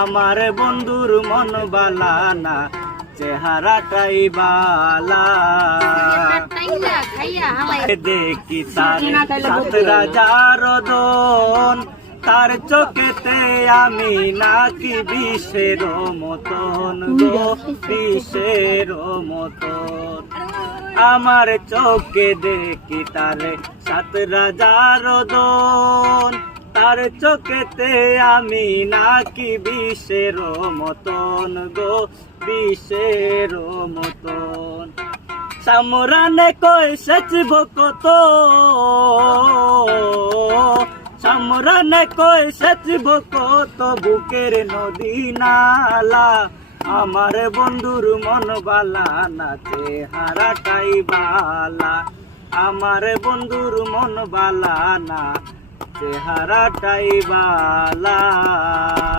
আমার বন্ধুর মন বালা না, চেহারাটাই বালা। দেখি তার সাত রাজার দন, তার চোখেতে আমি নাকি বিষের মতন গো, বিষের মতন। আমার চোখে দেখি তার সাত রাজার দন, তার চোখেতে আমি নাকি বিষের মতন গো, বিষের মতন। সামরানে কই সেচব কত, সামরানে কই সেচব কত বুকের নদী নালা। আমার বন্ধুর মন বালা না, চেহারাটাই বালা। আমার বন্ধুর মন বালা না, চেহারাটাই বালা।